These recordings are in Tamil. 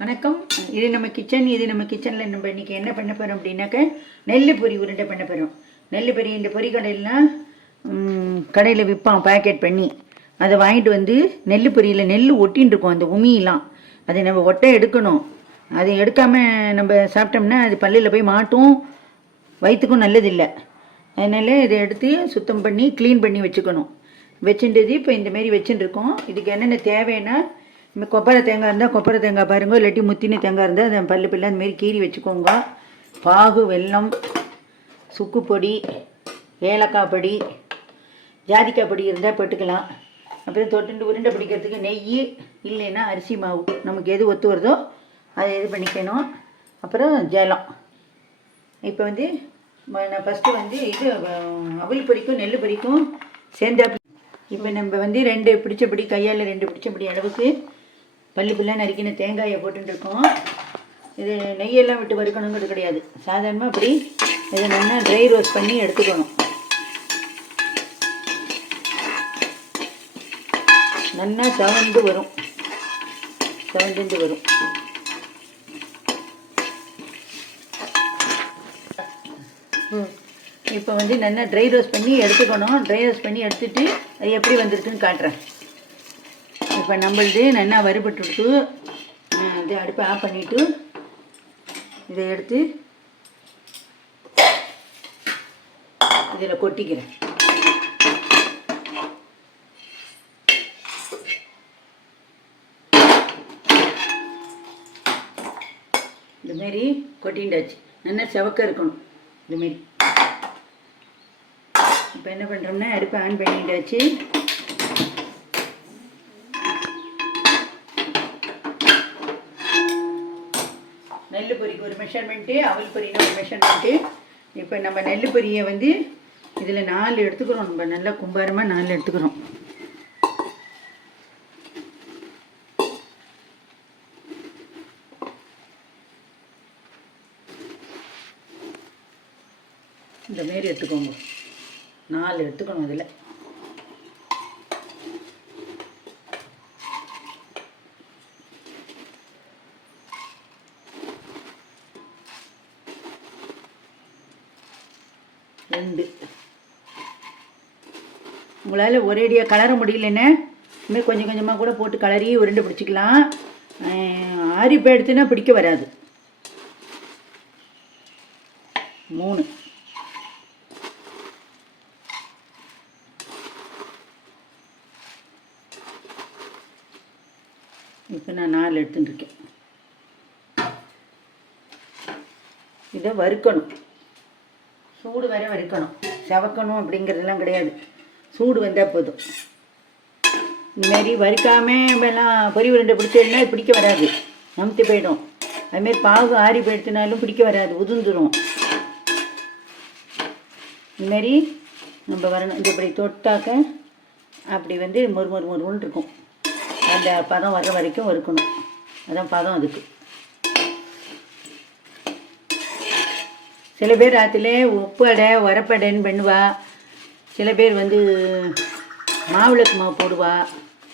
வணக்கம். இது நம்ம கிச்சன் இது நம்ம கிச்சனில் நம்ம இன்றைக்கி என்ன பண்ண போகிறோம் அப்படின்னாக்க நெல் பொரி உருண்டை பண்ண போகிறோம் நெல் பொரி இந்த பொரி கடையிலாம் கடையில் விற்பான் பேக்கெட் பண்ணி. அதை வாங்கிட்டு வந்து நெல் பொரியில் நெல் ஒட்டின்னு இருக்கும் அந்த உமியெலாம் அதை நம்ம ஒட்டை எடுக்கணும். அதை எடுக்காமல் நம்ம சாப்பிட்டோம்னா அது பல்லில் போய் மாட்டும். வயிற்றுக்கும் நல்லதில்லை. அதனால் இதை எடுத்து சுத்தம் பண்ணி க்ளீன் பண்ணி வச்சுக்கணும். வச்சுட்டது இப்போ இந்தமாரி வச்சுட்டுருக்கோம் இதுக்கு என்னென்ன தேவைன்னா இந்த கொப்பரை தேங்காய் இருந்தால் கொப்பரை தேங்காய் பாருங்க. இல்லாட்டி முத்தின தேங்காய் இருந்தால் அதை பல்லு பிள்ளை அந்தமாரி கீறி வச்சுக்கோங்க. பாகு வெல்லம் சுக்கு பொடி ஏலக்காய் பொடி ஜாதிக்காய் பொடி இருந்தால் போட்டுக்கலாம். அப்புறம் தொட்டுண்டு உருண்டை பிடிக்கிறதுக்கு நெய் இல்லைன்னா அரிசி மாவு. நமக்கு எது ஒத்து வருதோ அதை இது பண்ணிக்கணும். அப்புறம் ஜலம். இப்போ வந்து நான் ஃபஸ்ட்டு வந்து இது அஹ், அவல் பொரிக்கும் நெல் பொரிக்கும் சேர்ந்தாப்பு இப்போ நம்ம வந்து ரெண்டு பிடிச்சபடி கையால் ரெண்டு பிடிச்சபடி அளவுக்கு பல்லு புல்லாக நறுக்கின தேங்காயை போட்டுருக்கோம் இது நெய்யெல்லாம் விட்டு வறுக்கணுங்கிறது கிடையாது. சாதாரணமாக அப்படி இதை நல்லா ட்ரை ரோஸ்ட் பண்ணி எடுத்துக்கணும். நல்லா சவந்து வரும். சவந்துட்டு வரும். இப்போ வந்து நல்லா ட்ரை ரோஸ்ட் பண்ணி எடுத்துக்கணும். ட்ரை ரோஸ்ட் பண்ணி எடுத்துட்டு அது எப்படி வந்திருக்குன்னு காட்டுறேன். இப்போ நம்மளது நல்லா வறுபட்டுட்டு இது அடுப்பை ஆஃப் பண்ணிவிட்டு இதை எடுத்து இதில் கொட்டிக்கிறேன். இதுமாரி மாதிரி கொட்டிண்டாச்சு. நல்லா செவக்க இருக்கணும் இதுமாரி இப்போ என்ன பண்ணுறோம்னா அடுப்பை ஆன் பண்ணிட்டாச்சு. மெஷர்மெண்ட்டு அவல் பொரிக்கு ஒரு மெஷர்மெண்ட்டு இப்போ நம்ம நெல் பொரியை வந்து இதில் நாலு எடுத்துக்கிறோம். நம்ம நல்லா கும்பாரமாக நாலு எடுத்துக்கிறோம். இந்த மாரி எடுத்துக்கோங்க. நாலு எடுத்துக்கணும் அதில் ரெண்டு உங்களால் ஒரேடியாக கலர முடியலன்னு? இனிமேல் கொஞ்சம் கொஞ்சமாக கூட போட்டு கலரி உருண்டை பிடிச்சிக்கலாம். ஆறி எடுத்துனா பிடிக்க வராது. மூணு. இப்போ நான் நாலு எடுத்துட்டு இருக்கேன் இதை வறுக்கணும். சூடு வர வறுக்கணும். செவக்கணும் அப்படிங்கிறதெல்லாம் கிடையாது. சூடு வந்தால் போதும். இந்தமாரி வறுக்காமல் எல்லாம் பொரி உருண்டை பிடிச்சதுன்னா பிடிக்க வராது. நமுத்தி போயிடும். அதுமாரி பாகு ஆறி போயிடுத்தினாலும் பிடிக்க வராது. உதிர்ந்துடும் இதுமாரி நம்ம வரணும். இந்த இப்படி தொட்டாக்க அப்படி வந்து மொறு மொறு மொறுன்னு இருக்கும். அந்த பதம் வர்ற வரைக்கும் வறுக்கணும். அதான் பதம் அதுக்கு. சில பேர் ஆற்றுல உப்படை உரப்படைன்னு பண்ணுவா. சில பேர் வந்து மாவிளக்கு மாவு போடுவா.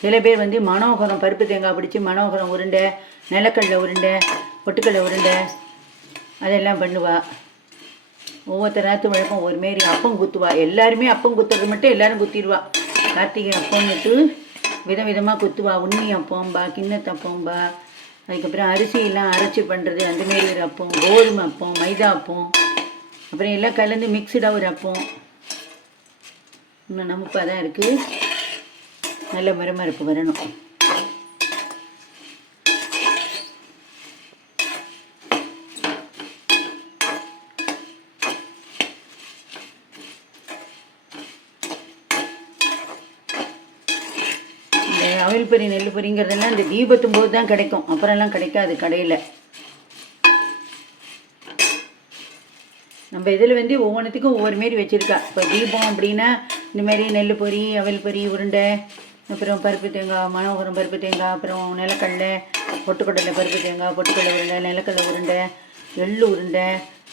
சில பேர் வந்து மனோகரம் பருப்பு தேங்காய் பிடிச்சி மனோகரம் உருண்டை நிலக்கடலை உருண்டை பொட்டுக்கடலை உருண்டை அதெல்லாம் பண்ணுவா. ஒவ்வொருத்தராத்து வழக்கம் ஒரு மாரி அப்பம் குத்துவா. எல்லாருமே அப்பம் குத்துறது மட்டும் எல்லாரும் குத்திடுவா. கார்த்திகை அப்பம்னுட்டு விதம் விதமாக குத்துவா. உண்ணி அப்பம்பா கிண்ணத்தப்பம்பா அதுக்கப்புறம் அரிசியெல்லாம் அரைச்சி பண்ணுறது அந்த மாரி ஒரு அப்பம். கோதுமை அப்பம் மைதா அப்பம். அப்புறம் எல்லாம் கலந்து மிக்சடாக ஒரு அப்பம். இன்னும் நமப்பாக தான் இருக்குது நல்ல மரமரப்பு வரணும். இந்த பொறி நெல் பொரிங்கிறதெல்லாம் இந்த தீபத்தும் போது தான் கிடைக்கும். அப்புறம்லாம் கிடைக்காது கடையில். நம்ம இதில் வந்து ஒவ்வொன்றுத்துக்கும் ஒவ்வொரு மாரி வச்சுருக்கா. இப்போ தீபம் அப்படின்னா இந்த மாதிரி நெல் பொரி அவல் பொரி உருண்டை அப்புறம் பருப்பு தேங்காய் மனோகரம் பருப்பு தேங்காய் அப்புறம் நிலக்கடலை பொட்டுக்கடலை பருப்பு தேங்காய் பொட்டுக்கடலை உருண்டை நிலக்கடலை உருண்டை எள்ளு உருண்டை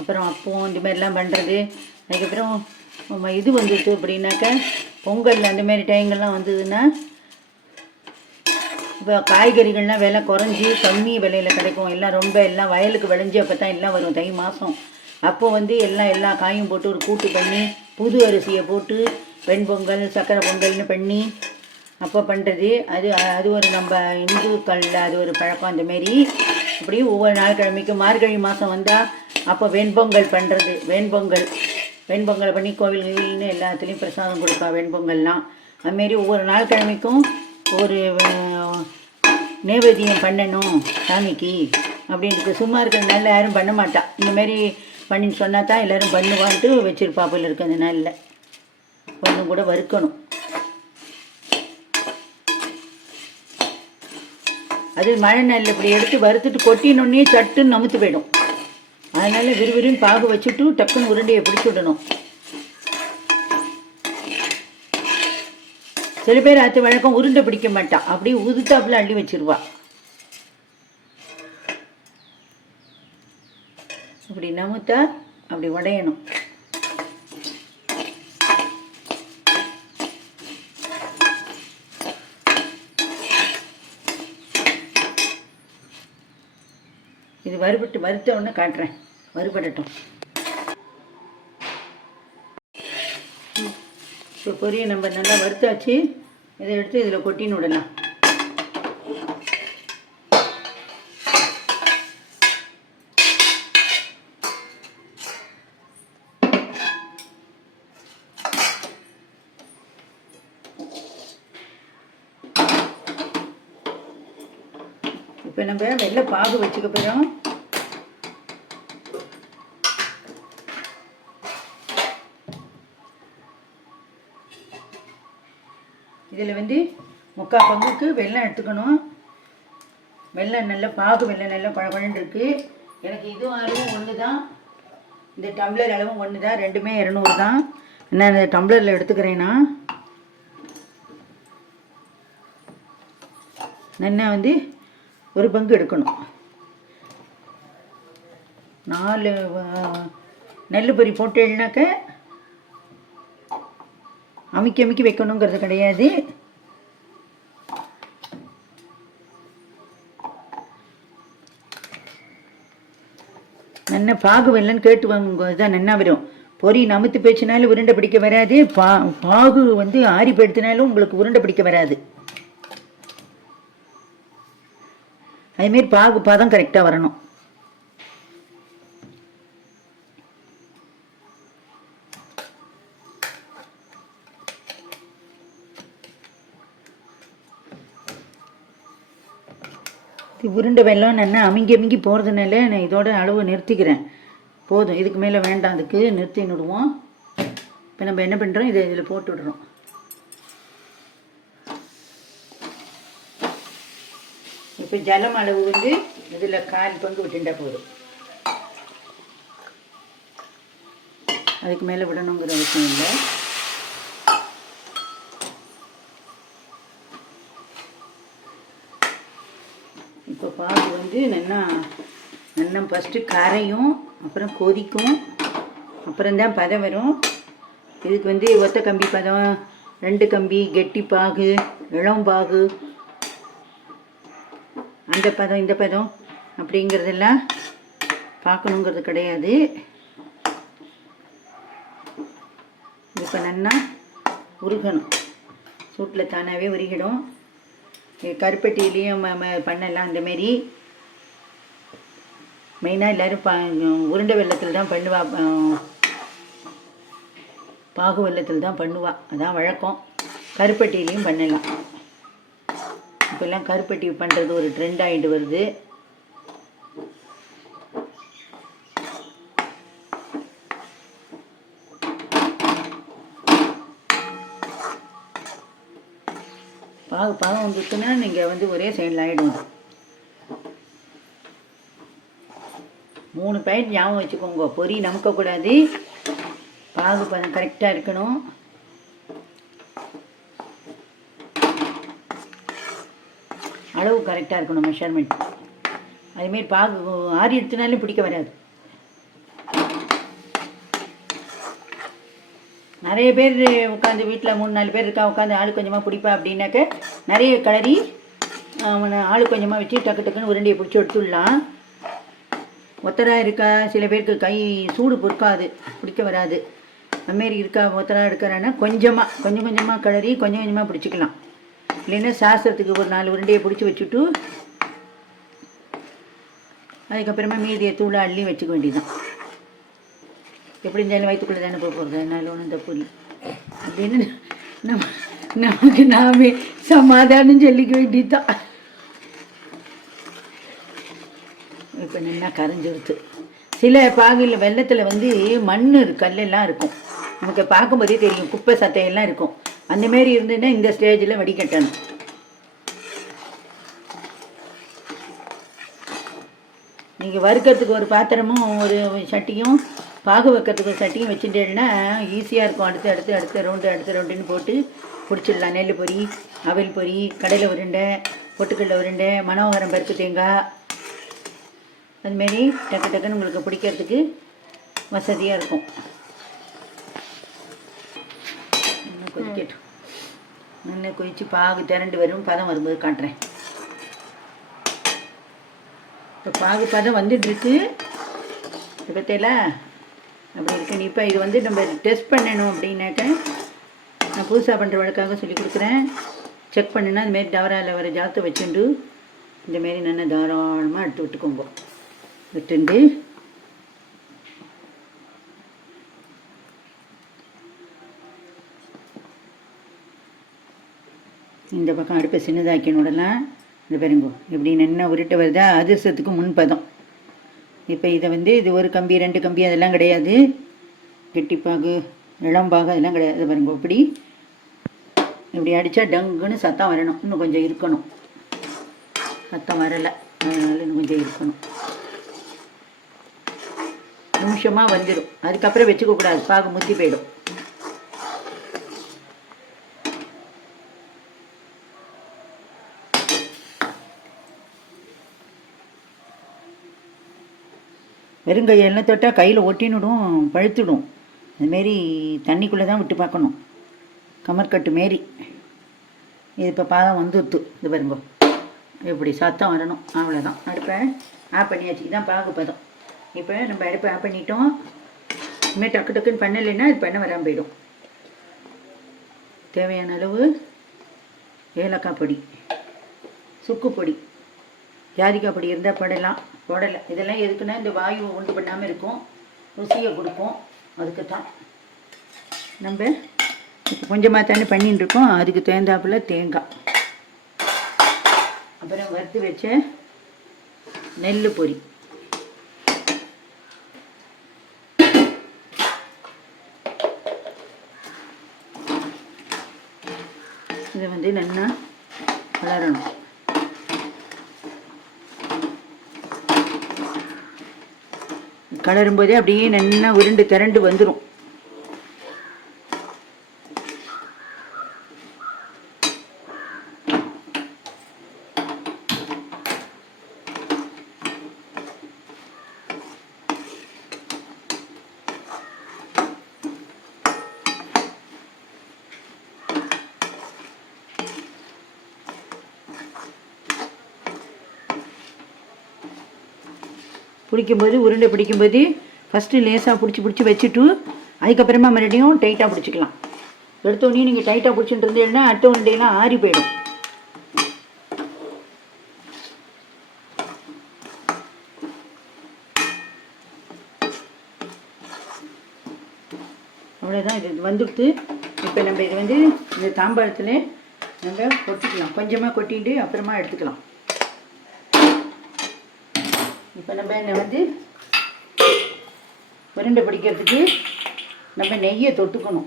அப்புறம் அப்பம் இந்த மாதிரிலாம் பண்ணுறது. அதுக்கப்புறம் இது வந்துச்சு அப்படின்னாக்க பொங்கல் அந்த மாதிரி டைங்கள்லாம் வந்ததுன்னா இப்போ காய்கறிகள்லாம் விலை குறைஞ்சி கம்மி விலையில் கிடைக்கும். எல்லாம் ரொம்ப எல்லாம் வயலுக்கு விளைஞ்சி அப்போ தான் எல்லாம் வரும் தை மாதம் அப்போ வந்து எல்லாம் எல்லா காயும் போட்டு ஒரு கூட்டு பண்ணி புது அரிசியை போட்டு வெண்பொங்கல் சக்கரை பொங்கல்னு பண்ணி அப்போ பண்ணுறது அது அது ஒரு நம்ம இந்துக்களில் அது ஒரு பழக்கம் அந்த மாரி. அப்படியே ஒவ்வொரு நாள் கிழமைக்கும் மார்கழி மாதம் வந்தால் அப்போ வெண்பொங்கல் பண்ணுறது வெண்பொங்கல் வெண்பொங்கலை பண்ணி கோவில்கள்னு எல்லாத்துலேயும் பிரசாதம் கொடுப்பா வெண்பொங்கல்லாம் அதுமாரி ஒவ்வொரு நாள் கிழமைக்கும் ஒரு அஹ், நேவேத்தியம் பண்ணணும் சாமிக்கு அப்படின்ட்டு. சும்மா இருக்கிறதுனால யாரும் பண்ண மாட்டா. இந்தமாரி பண்ணின்னு சொன்னால் சொன்னா தான் எல்லோரும் பண்ணுவான்ட்டு வச்சிருப்பா போல இருக்கு அந்த நாளில். கொஞ்சம் கூட வறுக்கணும். அது மழை நெல் இப்படி எடுத்து வறுத்துட்டு கொட்டினோடனே சட்டுன்னு நமுத்து போயிடும். அதனால விறுவிறுன்னு பாகு வச்சுட்டு டக்குன்னு உருண்டையை பிடிச்சி விடணும். சில பேர் ஆத்து வழக்கம் உருண்டை பிடிக்க மாட்டா. அப்படியே உதுத்தாப்புல அள்ளி வச்சிருவா. இப்படி நமுத்தா அப்படி உடையணும். இது வறுபட்டு வறுத்த உடனே காட்டுறேன். வறுபடட்டும். இப்போ பொரியை நம்ம நல்லா வறுத்தாச்சு. இதை எடுத்து இதில் கொட்டின்னு விடலாம். இப்போ நம்ம வெள்ளை பாகு வச்சுக்க போகிறோம் இதில் வந்து முக்கால் பங்குக்கு வெல்லம் எடுத்துக்கணும். வெள்ளம் நல்ல பாகு வெள்ளம் நல்ல குழகுழன்னு இருக்குது எனக்கு இதுவும் அளவும் ஒன்று தான் இந்த டம்ளர் அளவும் ஒன்று தான் ரெண்டுமே இரநூறு தான். நான் இந்த டம்ளரில் எடுத்துக்கிறேன்னா நான் வந்து ஒரு பங்கு எடுக்கணும். நாலு நெல் பொரி போட்டேன்னாக்க அமுக்கி அமுக்கி வைக்கணுங்கிறது கிடையாது. நன்ன பாகு வெள்ளன்னு கேட்டு வாங்கும்போது தான் நன்னா வரும். பொரி நமுத்து பேச்சினாலும் உருண்டை பிடிக்க வராது. பா பாகு வந்து ஆறி போயிடுத்தினாலும் உங்களுக்கு உருண்டை பிடிக்க வராது. அதுமாரி பாகு பதம் கரெக்டாக வரணும். உருண்டை வெள்ளம் நல்லா அமுங்கி அமுங்கி போகிறதுனால நான் இதோட அளவு நிறுத்திக்கிறேன். போதும் இதுக்கு மேலே வேண்டாம் அதுக்கு நிறுத்தி விடுவோம். இப்போ நம்ம என்ன பண்ணுறோம் இதை இதில் போட்டு விடுறோம். இப்போ ஜலம் அளவு வந்து இதில் கால் பங்கு விட்டுண்டா போதும். அதுக்கு மேலே விடணுங்கிற அவசியம் இல்லை. இப்போ பாகு வந்து நல்லா நல்லா ஃபஸ்ட்டு கரையும் அப்புறம் கொதிக்கும். அப்புறம்தான் பதம் வரும். இதுக்கு வந்து ஒத்த கம்பி பதம் ரெண்டு கம்பி கெட்டி பாகு இளம் பாகு அந்த பதம் இந்த பதம் அப்படிங்கிறதெல்லாம் பார்க்கணுங்கிறது கிடையாது. இப்போ நல்லா உருகணும். சூட்டில் தானாகவே உருகிடும். இது கருப்பட்டியிலையும் பண்ணலாம் அந்தமாரி மெயினாக எல்லோரும் பா உருண்டை வெள்ளத்தில் தான் பண்ணுவா. பாகு வெள்ளத்தில் தான் பண்ணுவா. அதான் வழக்கம். கருப்பட்டியிலையும் பண்ணலாம். இப்போல்லாம் கருப்பட்டி பண்ணுறது ஒரு ட்ரெண்ட் ஆகிட்டு வருது. பாகு பாகம் வந்துச்சுன்னா நீங்கள் வந்து ஒரே சைடில் ஆகிடும் மூணு பாயிண்ட் ஞாபகம் வச்சுக்கோங்க. பொறி நமக்கக்கூடாது. பாகு பதம் கரெக்டாக இருக்கணும். அளவு கரெக்டாக இருக்கணும் மெஷர்மெண்ட் அதுமாரி பாகு ஆறி எடுத்துனாலும் பிடிக்க வராது. நிறைய பேர் உட்காந்து வீட்டில் மூணு நாலு பேர் இருக்கா உட்காந்து ஆளு கொஞ்சமாக பிடிப்பா அப்படின்னாக்க நிறைய கிளறி அவனை ஆளு கொஞ்சமாக வச்சு டக்கு டக்குன்னு உருண்டையை பிடிச்சி எடுத்துடலாம். ஒத்தரா இருக்கா சில பேருக்கு கை சூடு பொறுக்காது பிடிக்க வராது. அதுமாரி இருக்கா ஒத்தரா எடுக்கிறான்னா கொஞ்சமாக கொஞ்சம் கொஞ்சமாக கிளறி கொஞ்சம் கொஞ்சமாக பிடிச்சிக்கலாம். இல்லைன்னா சாஸ்திரத்துக்கு ஒரு நாலு உருண்டையை பிடிச்சி வச்சுட்டு அதுக்கப்புறமா மீதியை தூளை அள்ளி வச்சுக்க வேண்டியதான் எப்படி இருந்தாலும் வயிற்றுக்குள்ளே தானே போக போகிறது அதனால ஒன்றும் தப்பு இல்லை. அப்படின்னு நம்ம நமக்கு நாமே சமாதானம் சொல்லிக்க வேண்டியதுதான். இப்போ நல்லா கரைஞ்சிருச்சு சில பாகையில் வெள்ளத்தில் வந்து மண் கல்லெல்லாம் இருக்கும். நமக்கு பார்க்கும்போதே தெரியும் குப்பை சத்தையெல்லாம் இருக்கும். அந்த மாரி இருந்ததுன்னா இந்த ஸ்டேஜில் வடிகட்டணும் நீங்கள் வறுக்கிறதுக்கு ஒரு பாத்திரமும் ஒரு சட்டியும் பாகு வைக்கிறதுக்கு ஒரு சட்டியும் வச்சுட்டேன்னா ஈஸியாக இருக்கும். அடுத்து அடுத்து அடுத்த ரவுண்டு அடுத்த ரவுண்டுன்னு போட்டு பிடிச்சிடலாம். நெல் பொரி அவல் பொரி கடலை உருண்டை பொட்டுக்கடலை உருண்டை மனோகரம் பருப்பு தேங்காய். அதுமாரி டக்கு டக்குன்னு உங்களுக்கு பிடிக்கிறதுக்கு வசதியாக இருக்கும். கொதிக்கட்டும் நல்லா கொதித்து பாகு திரண்டு வரும் பதம் வரும்போது காட்டுறேன். இப்போ பாகு பதம் வந்துட்டுருக்கு இப்போ பற்றியில அப்படி இருக்கு. இப்போ இது வந்து நம்ம டெஸ்ட் பண்ணணும் அப்படின்னாக்க நான் புதுசாக பண்ணுறவளுக்காக சொல்லி கொடுக்குறேன். செக் பண்ணுனா அதுமாரி டவராவில் வர ஜாத்தை வச்சுண்டு இந்தமாரி நல்லா தாராளமாக எடுத்து விட்டுக்கோங்க. விட்டுண்டு இந்த பக்கம் அடுப்பை சின்னதாக்கி விடலாம் இந்த பாருங்க இப்படி நின்று உருட்டு வருதா? அதிர்ஷ்டத்துக்கு முன்பதம் இப்போ இதை வந்து இது ஒரு கம்பி ரெண்டு கம்பி அதெல்லாம் கிடையாது. கெட்டிப்பாகு இளம்பாகு அதெல்லாம் கிடையாது. பாருங்க இப்படி இப்படி அடித்தா டங்குன்னு சத்தம் வரணும். இன்னும் கொஞ்சம் இருக்கணும். சத்தம் வரலை. அதனால இன்னும் கொஞ்சம் இருக்கணும். நிமிஷமாக வந்துடும். அதுக்கப்புறம் வச்சுக்கக்கூடாது. பாகு முத்தி போயிடும். வெறும் எண்ணெய் தொட்டால் கையில் ஒட்டினுடும் பழுத்துடும். அதுமாரி தண்ணிக்குள்ளே தான் விட்டு பார்க்கணும். கமர்கட்டு மாரி. இது இப்போ பாதம் வந்துடுத்து இது பாருங்க. இப்படி சத்தம் வரணும். அவ்வளோதான் அடுப்பை ஆஃப் பண்ணியாச்சு. இதுதான் பாகு பதம். இப்போ நம்ம அடுப்பை ஆஃப் பண்ணிட்டோம். இனிமேல் டக்கு டக்குன்னு பண்ணலைன்னா இது பண்ண வராமல் போயிடும். தேவையான அளவு ஏலக்காய் பொடி சுக்கு பொடி. ஜாதிக்காய் பொடி இருந்தால் போடலாம். போடலை இதெல்லாம் எதுக்குன்னா இந்த வாயு உண்டு பண்ணாமல் இருக்கும். ருசியை கொடுக்கும். அதுக்கு தான் நம்ம இப்போ கொஞ்சமாக தானே பண்ணிட்டு இருக்கோம். அதுக்கு தேங்காப்பில் தேங்காய். அப்புறம் வறுத்து வச்ச நெல் பொரி. இதை வந்து நல்லா வளரணும். கலரும்போதே அப்படியே நல்லா உருண்டு திரண்டு வந்துடும் பிடிக்கும்போது உருண்டை பிடிக்கும்போது ஃபஸ்ட்டு லேசாக பிடிச்சி பிடிச்சி வச்சுட்டு அதுக்கப்புறமா மறுபடியும் டைட்டாக பிடிச்சிக்கலாம். எடுத்தோடனே நீங்கள் டைட்டாக பிடிச்சிட்டு இருந்தீங்கன்னா அடுத்த உருண்டையெல்லாம் ஆறி போயிடும். அவ்வளோதான் இது வந்துடுத்து இப்போ நம்ம இது வந்து இந்த தாம்பாளத்தில் நம்ம கொட்டிக்கலாம். கொஞ்சமாக கொட்டிட்டு அப்புறமா எடுத்துக்கலாம். இப்போ நம்ம என்ன வந்து உருண்டை பிடிக்கிறதுக்கு நம்ம நெய்யை தொட்டுக்கணும்.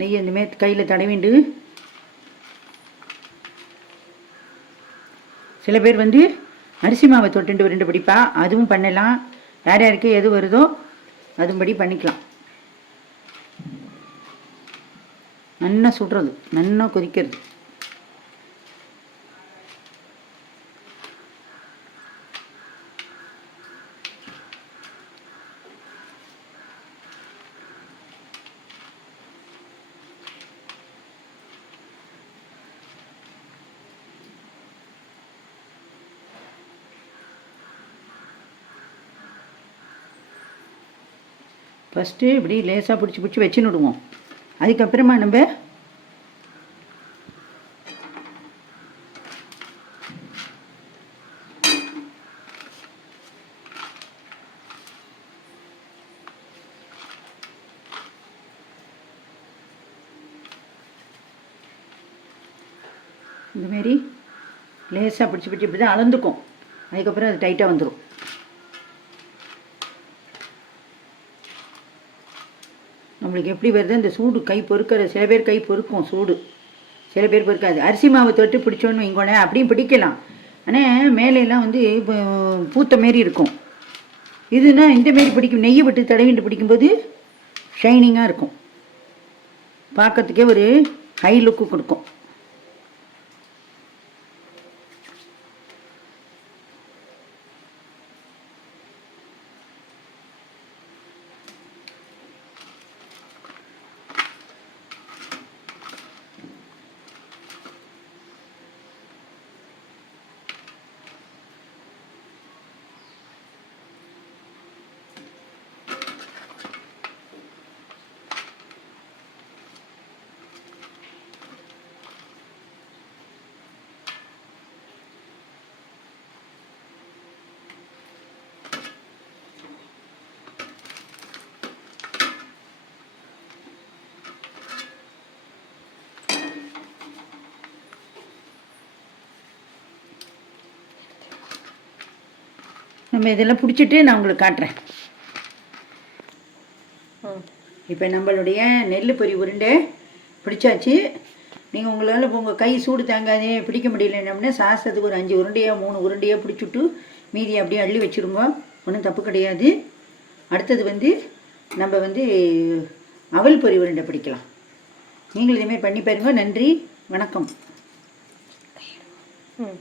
நெய்யை இந்தமாரி கையில் தடவிண்டு சில பேர் வந்து அரிசி மாவை தொட்டுண்டு உருண்டை பிடிப்பா அதுவும் பண்ணலாம். யார் யாருக்கு எது வருதோ அதுபடி பண்ணிக்கலாம். நல்லா சுடுறது நல்லா கொதிக்கிறது. ஃபஸ்ட்டு இப்படி லேசாக பிடிச்சி பிடிச்சி வச்சுன்னு விடுவோம். அதுக்கப்புறமா நம்ம இந்தமாரி லேசாக பிடிச்சி பிடிச்சி இப்படி தான் அளந்துக்கும் அதுக்கப்புறம் அது டைட்டாக வந்துடும் நம்மளுக்கு எப்படி வருது அந்த சூடு கை பொறுக்கிற சில பேர் கை பொறுக்கும் சூடு. சில பேர் பொறுக்காது. அரிசி மாவு தொட்டு பிடிச்சோன்னு வைங்கோனே அப்படியும் பிடிக்கலாம். ஆனால் மேலையெல்லாம் வந்து இப்போ பூத்த மாரி இருக்கும். இதுனா இந்த மாரி பிடிக்கும். நெய்யை விட்டு தடவிட்டு பிடிக்கும்போது ஷைனிங்காக இருக்கும். பார்க்கறதுக்கே ஒரு ஹை லுக்கு கொடுக்கும். நம்ம இதெல்லாம் பிடிச்சிட்டு நான் உங்களுக்கு காட்டுறேன். இப்போ நம்மளுடைய நெல் பொரி உருண்டை பிடிச்சாச்சு. நீங்கள் உங்களால் உங்கள் கை சூடு தாங்காதே பிடிக்க முடியலன்னோம்னா சாசத்துக்கு ஒரு அஞ்சு உருண்டையோ மூணு உருண்டையோ பிடிச்சிட்டு மீதி அப்படியே அள்ளி வச்சுருங்க. ஒன்றும் தப்பு கிடையாது. அடுத்தது வந்து நம்ம வந்து அவல் பொரி உருண்டை பிடிக்கலாம். நீங்களும் இதேமாரி பண்ணி பாருங்க. நன்றி. வணக்கம். ம்.